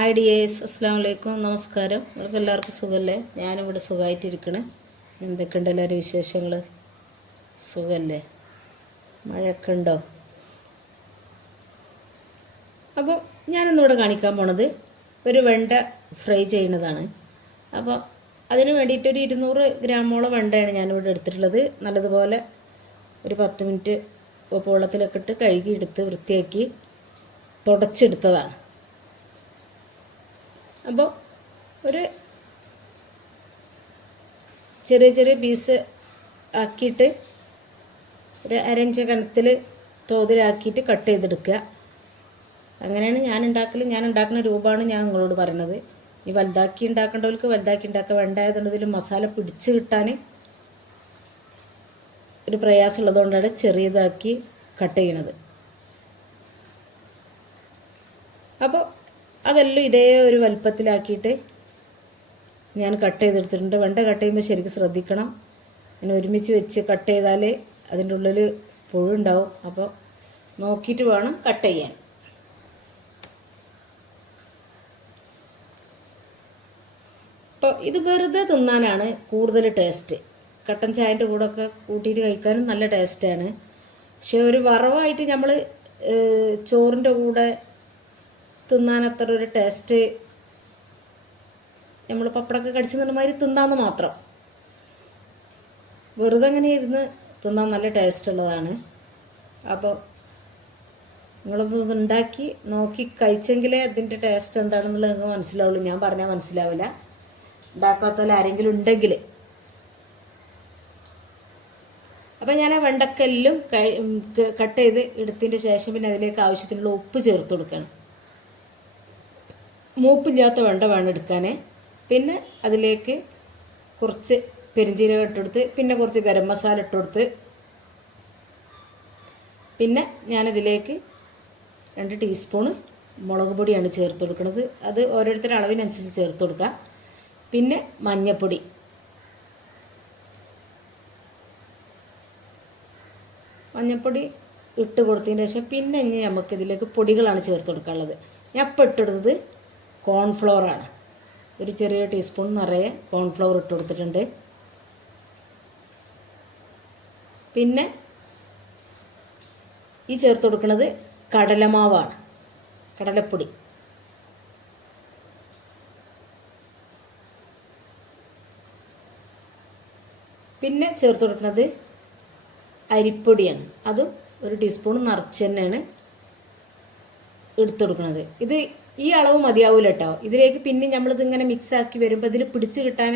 Hi dears, അസ്സാം വലൈക്കും, നമസ്കാരം. നിങ്ങൾക്ക് എല്ലാവർക്കും സുഖമല്ലേ? ഞാനിവിടെ സുഖമായിട്ടിരിക്കണേ. എന്തൊക്കെയുണ്ട് എല്ലാവരും വിശേഷങ്ങൾ? സുഖമല്ലേ? മഴയൊക്കെ ഉണ്ടോ? അപ്പോൾ ഞാനിന്നിവിടെ കാണിക്കാൻ പോണത് ഒരു വെണ്ട ഫ്രൈ ചെയ്യുന്നതാണ്. അപ്പോൾ അതിന് വേണ്ടിയിട്ടൊരു 200 ഗ്രാമോളം വെണ്ടയാണ് ഞാനിവിടെ എടുത്തിട്ടുള്ളത്. നല്ലതുപോലെ ഒരു 10 മിനിറ്റ് ഉപ്പ് വെള്ളത്തിലൊക്കെ ഇട്ട് കഴുകിയെടുത്ത് വൃത്തിയാക്കി തുടച്ചെടുത്തതാണ്. അപ്പോൾ ഒരു ചെറിയ ചെറിയ പീസ് ആക്കിയിട്ട് ഒരു അരയിഞ്ച് കനത്തിൽ തോതിലാക്കിയിട്ട് കട്ട് ചെയ്തെടുക്കുക. അങ്ങനെയാണ് ഞാൻ ഉണ്ടാക്കുന്ന രൂപമാണ് ഞാൻ നിങ്ങളോട് പറയുന്നത്. ഈ വലുതാക്കി ഉണ്ടാക്കേണ്ടവർക്ക് വലുതാക്കി ഉണ്ടാക്കുക. വേണ്ടായതുകൊണ്ട് ഇതിൽ മസാല പിടിച്ച് കിട്ടാൻ ഒരു പ്രയാസമുള്ളതുകൊണ്ടാണ് ചെറിയതാക്കി കട്ട് ചെയ്യണത്. അപ്പോൾ അതെല്ലാം ഇതേ ഒരു വലുപ്പത്തിലാക്കിയിട്ട് ഞാൻ കട്ട് ചെയ്തെടുത്തിട്ടുണ്ട്. വെണ്ട കട്ട് ചെയ്യുമ്പോൾ ശരിക്കും ശ്രദ്ധിക്കണം. അങ്ങനെ ഒരുമിച്ച് വെച്ച് കട്ട് ചെയ്താൽ അതിൻ്റെ ഉള്ളിൽ പുഴുണ്ടാവും. അപ്പോൾ നോക്കിയിട്ട് വേണം കട്ട് ചെയ്യാൻ. അപ്പോൾ ഇത് വെറുതെ തിന്നാനാണ് കൂടുതൽ ടേസ്റ്റ്. കട്ടൻ ചായൻ്റെ കൂടെയൊക്കെ കൂട്ടിയിട്ട് കഴിക്കാനും നല്ല ടേസ്റ്റാണ്. പക്ഷെ ഒരു വറവായിട്ട് നമ്മൾ ചോറിൻ്റെ കൂടെ തിന്നാൻ അത്ര ഒരു ടേസ്റ്റ്, നമ്മൾ പപ്പടമൊക്കെ കടിച്ച് നിന്നമാതിരി തിന്നാന്ന് മാത്രം. വെറുതെ അങ്ങനെ ഇരുന്ന് തിന്നാൻ നല്ല ടേസ്റ്റ് ഉള്ളതാണ്. അപ്പോൾ നിങ്ങളൊന്ന് ഉണ്ടാക്കി നോക്കി കഴിച്ചെങ്കിലേ അതിൻ്റെ ടേസ്റ്റ് എന്താണെന്നുള്ളത് നിങ്ങൾക്ക് മനസ്സിലാവുള്ളൂ. ഞാൻ പറഞ്ഞാൽ മനസ്സിലാവില്ല. ഉണ്ടാക്കാത്തവരെ ആരെങ്കിലും ഉണ്ടെങ്കിൽ. അപ്പോൾ ഞാൻ ആ വെണ്ടക്കെല്ലാം കട്ട് ചെയ്ത് എടുത്തതിൻ്റെ ശേഷം പിന്നെ അതിലേക്ക് ആവശ്യത്തിനുള്ള ഉപ്പ് ചേർത്ത് കൊടുക്കണം. മൂപ്പില്ലാത്ത വെണ്ട വേണം എടുക്കാൻ. പിന്നെ അതിലേക്ക് കുറച്ച് പെരിഞ്ചീരകം ഇട്ടെടുത്ത്, പിന്നെ കുറച്ച് ഗരം മസാല ഇട്ടെടുത്ത്, പിന്നെ ഞാനതിലേക്ക് 2 ടീസ്പൂണ് മുളക് പൊടിയാണ് ചേർത്ത് കൊടുക്കുന്നത്. അത് ഓരോരുത്തരുടെ അളവിനനുസരിച്ച് ചേർത്ത് കൊടുക്കുക. പിന്നെ മഞ്ഞൾപ്പൊടി, ഇട്ട് കൊടുത്തതിന് ശേഷം പിന്നെ ഇനി നമുക്കിതിലേക്ക് പൊടികളാണ് ചേർത്ത് കൊടുക്കാനുള്ളത്. ഞാൻ ഇപ്പോൾ ഇട്ടെടുത്തത് കോൺഫ്ലോറാണ്. ഒരു ചെറിയ ടീസ്പൂൺ നിറയെ കോൺഫ്ലവർ ഇട്ട് കൊടുത്തിട്ടുണ്ട്. പിന്നെ ഈ ചേർത്ത് കൊടുക്കുന്നത് കടലമാവാണ്, കടലപ്പൊടി. പിന്നെ ചേർത്ത് കൊടുക്കുന്നത് അരിപ്പൊടിയാണ്. അതും ഒരു ടീസ്പൂൺ നിറച്ച് തന്നെയാണ് എടുത്തു കൊടുക്കുന്നത്. ഇത് ഈ അളവ് മതിയാവില്ല കേട്ടോ. ഇതിലേക്ക് പിന്നെ നമ്മളിതിങ്ങനെ മിക്സാക്കി വരുമ്പോൾ ഇതിൽ പിടിച്ച് കിട്ടാൻ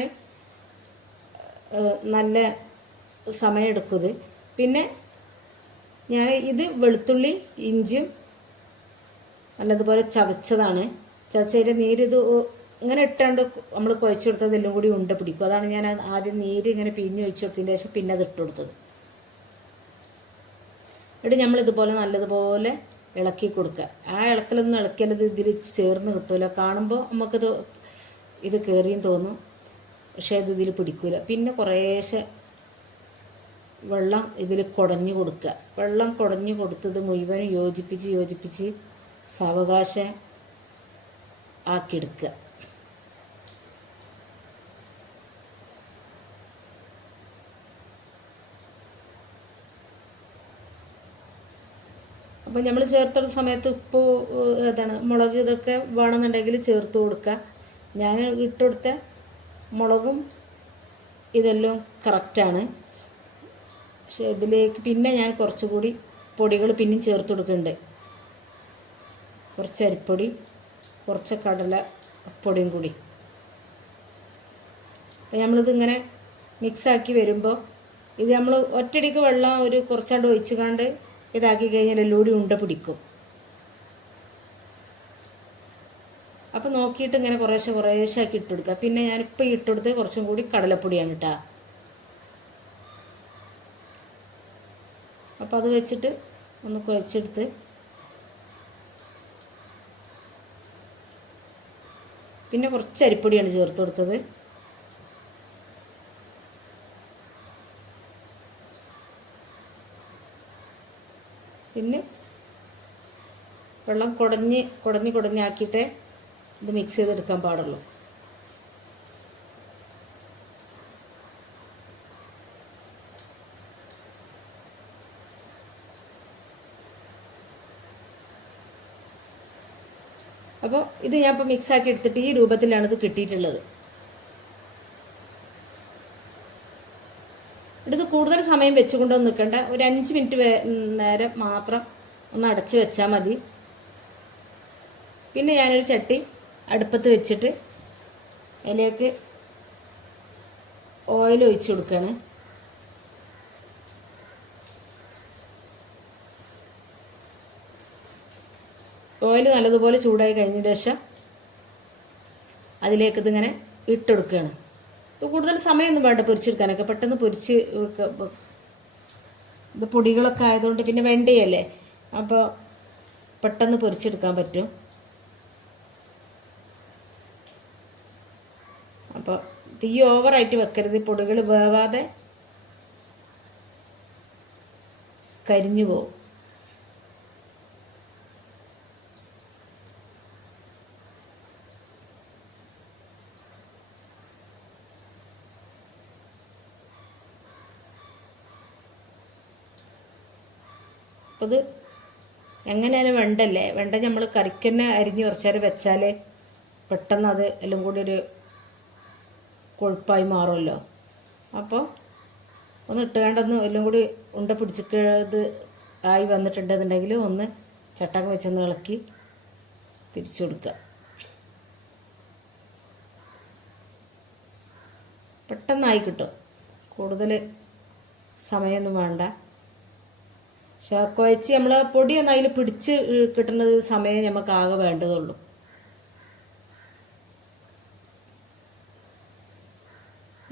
നല്ല സമയമെടുക്കും ഇത്. പിന്നെ ഞാൻ ഇത് വെളുത്തുള്ളി ഇഞ്ചിയും നല്ലതുപോലെ ചതച്ചതാണ്. ചതച്ചതിൻ്റെ നീരിത് ഇങ്ങനെ ഇട്ടാണ്ട് നമ്മൾ കുഴച്ച് കൊടുത്തത് എല്ലാം കൂടി ഉണ്ട പിടിക്കും. അതാണ് ഞാൻ ആദ്യം നീര് ഇങ്ങനെ പിഴിഞ്ഞ് ഒഴിച്ച് കൊടുത്തതിന് ശേഷം പിന്നെ അത് ഇട്ട് കൊടുത്തത്. എന്നിട്ട് നമ്മളിതുപോലെ നല്ലതുപോലെ ഇളക്കി കൊടുക്കുക. ആ ഇളക്കലൊന്നും ഇളക്കിയാലത് ഇതിൽ ചേർന്ന് കിട്ടില്ല. കാണുമ്പോൾ നമുക്കത് ഇത് കയറിയും തോന്നും, പക്ഷേ ഇത് ഇതിൽ പിടിക്കില്ല. പിന്നെ കുറേശ്ശെ വെള്ളം ഇതിൽ കുടഞ്ഞു കൊടുക്കുക. വെള്ളം കുടഞ്ഞു കൊടുത്തത് മുഴുവനും യോജിപ്പിച്ച് സാവകാശം ആക്കിയെടുക്കുക. അപ്പോൾ നമ്മൾ ചേർത്തുള്ള സമയത്ത് ഉപ്പ് മുളക് ഇതൊക്കെ വേണമെന്നുണ്ടെങ്കിൽ ചേർത്ത് കൊടുക്കുക. ഞാൻ ഇട്ടുകൊടുത്ത മുളകും ഇതെല്ലാം കറക്റ്റാണ്. പക്ഷേ ഇതിലേക്ക് പിന്നെ ഞാൻ കുറച്ചുകൂടി പൊടികൾ പിന്നെയും ചേർത്ത് കൊടുക്കുന്നുണ്ട്. കുറച്ച് അരിപ്പൊടി, കുറച്ച് കടലപ്പൊടിയും കൂടി. അപ്പോൾ നമ്മളിതിങ്ങനെ മിക്സാക്കി വരുമ്പോൾ ഇത് നമ്മൾ ഒറ്റയടിക്ക് വെള്ളം ഒരു കുറച്ചാണ്ട് ഒഴിച്ചുകൊണ്ട് ഇതാക്കി കഴിഞ്ഞാൽ എല്ലാം കൂടി ഉണ്ട പിടിക്കും. അപ്പോൾ നോക്കിയിട്ട് ഇങ്ങനെ കുറേശ്ശെ ആക്കി ഇട്ട് കൊടുക്കുക. പിന്നെ ഞാനിപ്പോൾ ഇട്ടെടുത്ത് കുറച്ചും കൂടി കടലപ്പൊടിയാണ് കേട്ടോ. അപ്പോൾ അത് വെച്ചിട്ട് ഒന്ന് കുഴച്ചെടുത്ത് പിന്നെ കുറച്ച് അരിപ്പൊടിയാണ് ചേർത്ത് കൊടുത്തത്. പിന്നെ വെള്ളം കുടഞ്ഞാക്കിയിട്ട് ഇത് മിക്സ് ചെയ്തെടുക്കാൻ പാടുള്ളൂ. അപ്പോൾ ഇത് ഞാൻ ഇപ്പോൾ മിക്സാക്കി എടുത്തിട്ട് ഈ രൂപത്തിലാണ് ഇത് കിട്ടിയിട്ടുള്ളത്. ഇത് കൂടുതൽ സമയം വെച്ചുകൊണ്ടൊന്നും നിൽക്കണ്ട. ഒരു 5 മിനിറ്റ് നേരം മാത്രം ഒന്ന് അടച്ച് വെച്ചാൽ മതി. പിന്നെ ഞാനൊരു ചട്ടി അടുപ്പത്ത് വെച്ചിട്ട് അതിലേക്ക് ഓയിൽ ഒഴിച്ച് കൊടുക്കുകയാണ്. ഓയിൽ നല്ലതുപോലെ ചൂടായി കഴിഞ്ഞ ശേഷം അതിലേക്ക് ഇതിങ്ങനെ ഇട്ടെടുക്കുകയാണ്. ഇത് കൂടുതൽ സമയമൊന്നും വേണ്ട പൊരിച്ചെടുക്കാനൊക്കെ, പെട്ടെന്ന് പൊരിച്ച് ഇത് പൊടികളൊക്കെ ആയതുകൊണ്ട് പിന്നെ വെണ്ടയല്ലേ, അപ്പോൾ പെട്ടെന്ന് പൊരിച്ചെടുക്കാൻ പറ്റും. അപ്പോൾ തീ ഓവറായിട്ട് വെക്കരുത്, പൊടികൾ വേവാതെ കരിഞ്ഞു പോകും. അപ്പോൾ ഇത് എങ്ങനെയാലും വെണ്ടല്ലേ, വെണ്ട നമ്മൾ കറിക്കന്നെ അരിഞ്ഞ് കുറച്ച് നേരം വെച്ചാൽ പെട്ടെന്ന് അത് എല്ലാം കൂടി ഒരു കൊഴുപ്പായി മാറുമല്ലോ. അപ്പോൾ ഒന്ന് ഇട്ടുകൊണ്ടൊന്ന് എല്ലാം കൂടി ഉണ്ട പിടിച്ചിട്ട് ആയി വന്നിട്ടുണ്ടെന്നുണ്ടെങ്കിൽ ഒന്ന് ചട്ടകം വെച്ചൊന്ന് ഇളക്കി തിരിച്ചു കൊടുക്കുക. പെട്ടെന്നായി കിട്ടും, കൂടുതൽ സമയമൊന്നും വേണ്ട. പക്ഷെ കുഴച്ച് നമ്മൾ പൊടിയൊന്നും അതിൽ പിടിച്ച് കിട്ടുന്നത് സമയം നമുക്ക് ആകെ വേണ്ടതുള്ളൂ.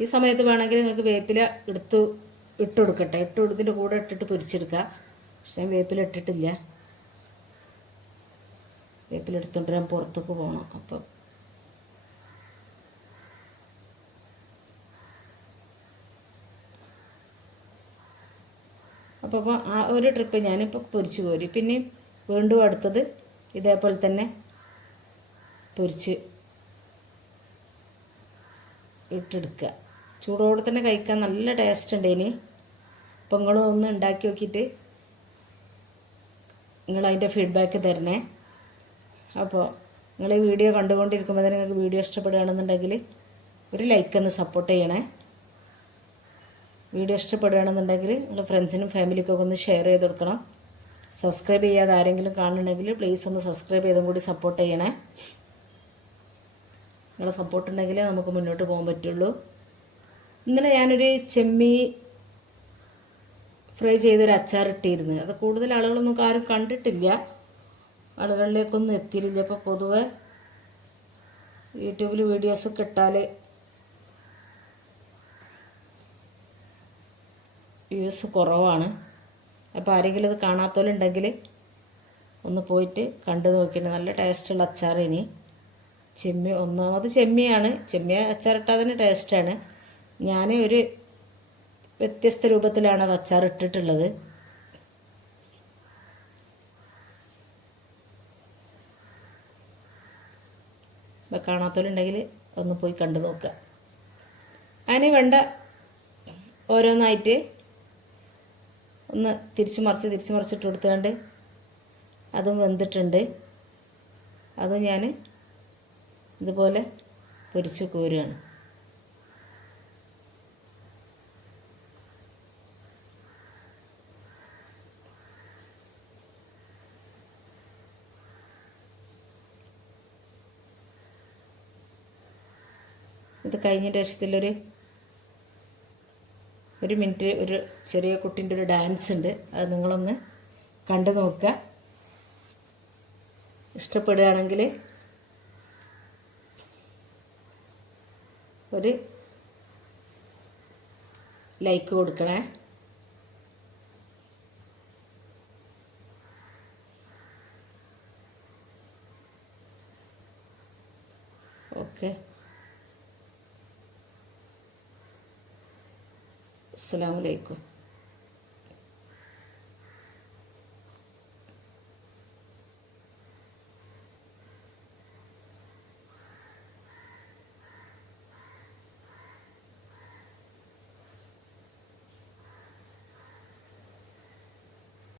ഈ സമയത്ത് വേണമെങ്കിൽ നിങ്ങൾക്ക് വേപ്പില ഇട്ട് കൊടുക്കട്ടെ, ഇട്ട് കൊടുത്തിട്ട് കൂടെ ഇട്ടിട്ട് പൊരിച്ചെടുക്കുക. പക്ഷെ ഞാൻ വേപ്പില ഇട്ടിട്ടില്ല, വേപ്പില എടുത്തോണ്ട് ഞാൻ പുറത്തേക്ക് പോകണം. അപ്പോൾ ആ ഒരു ട്രിപ്പ് ഞാനിപ്പോൾ പൊരിച്ച് കോരി, പിന്നെയും വീണ്ടും അടുത്തത് ഇതേപോലെ തന്നെ പൊരിച്ച് ഇട്ടെടുക്കുക. ചൂടോടെ തന്നെ കഴിക്കാൻ നല്ല ടേസ്റ്റ് ഉണ്ട്. ഇനി അപ്പോൾ നിങ്ങളും ഒന്ന് ഉണ്ടാക്കി നോക്കിയിട്ട് നിങ്ങളതിൻ്റെ ഫീഡ്ബാക്ക് തരണേ. അപ്പോൾ നിങ്ങൾ ഈ വീഡിയോ കണ്ടുകൊണ്ടിരിക്കുമ്പോൾ തന്നെ നിങ്ങൾക്ക് വീഡിയോ ഇഷ്ടപ്പെടുകയാണെന്നുണ്ടെങ്കിൽ ഒരു ലൈക്ക് ഒന്ന് സപ്പോർട്ട് ചെയ്യണേ. വീഡിയോ ഇഷ്ടപ്പെടുകയാണെന്നുണ്ടെങ്കിൽ നിങ്ങൾ ഫ്രണ്ട്സിനും ഫാമിലിക്കൊക്കെ ഒന്ന് ഷെയർ ചെയ്ത് കൊടുക്കണം. സബ്സ്ക്രൈബ് ചെയ്യാതെ ആരെങ്കിലും കാണുന്നുണ്ടെങ്കിൽ പ്ലീസ് ഒന്ന് സബ്സ്ക്രൈബ് ചെയ്തും കൂടി സപ്പോർട്ട് ചെയ്യണേ. നിങ്ങളുടെ സപ്പോർട്ട് ഉണ്ടെങ്കിലേ നമുക്ക് മുന്നോട്ട് പോകാൻ പറ്റുള്ളൂ. ഇന്നലെ ഞാനൊരു ചെമ്മീൻ ഫ്രൈ ചെയ്തൊരു അച്ചാർ ഇട്ടിരുന്നു. അത് കൂടുതൽ ആളുകളൊന്നും ആരും കണ്ടിട്ടില്ല, ആളുകളിലേക്കൊന്നും എത്തിയില്ല. അപ്പോൾ പൊതുവെ യൂട്യൂബിൽ വീഡിയോസൊക്കെ ഇട്ടാൽ വ്യൂസ് കുറവാണ്. അപ്പോൾ ആരെങ്കിലും ഇത് കാണാത്തവരുണ്ടെങ്കിൽ ഒന്ന് പോയിട്ട് കണ്ടു നോക്കിയിട്ട് നല്ല ടേസ്റ്റുള്ള അച്ചാർ. ഇനി ചെമ്മീൻ, ഒന്നാമത് ചെമ്മീനാണ്, ചെമ്മീൻ അച്ചാറിട്ടാൽ തന്നെ ടേസ്റ്റാണ്. ഞാൻ ഒരു വ്യത്യസ്ത രൂപത്തിലാണ് അത് അച്ചാർ ഇട്ടിട്ടുള്ളത്. അപ്പോൾ കാണാത്തവരുണ്ടെങ്കിൽ ഒന്ന് പോയി കണ്ടു നോക്കുക. അതിന് വേണ്ട ഓരോന്നായിട്ട് ഒന്ന് തിരിച്ച് മറിച്ചിട്ട് കൊടുത്തുകൊണ്ട് അതും വെന്തിട്ടുണ്ട്. അതും ഞാൻ ഇതുപോലെ പൊരിച്ച് കോരുകയാണ്. ഇത് കഴിഞ്ഞ ശേഷത്തിലൊരു മിനിറ്റ് ഒരു ചെറിയ കുട്ടീൻ്റെ ഒരു ഡാൻസ് ഉണ്ട്, അത് നിങ്ങളൊന്ന് കണ്ടു നോക്കുക. ഇഷ്ടപ്പെടുകയാണെങ്കിൽ ഒരു ലൈക്ക് കൊടുക്കണേ. ഓക്കെ, അസ്സലാമു അലൈക്കും.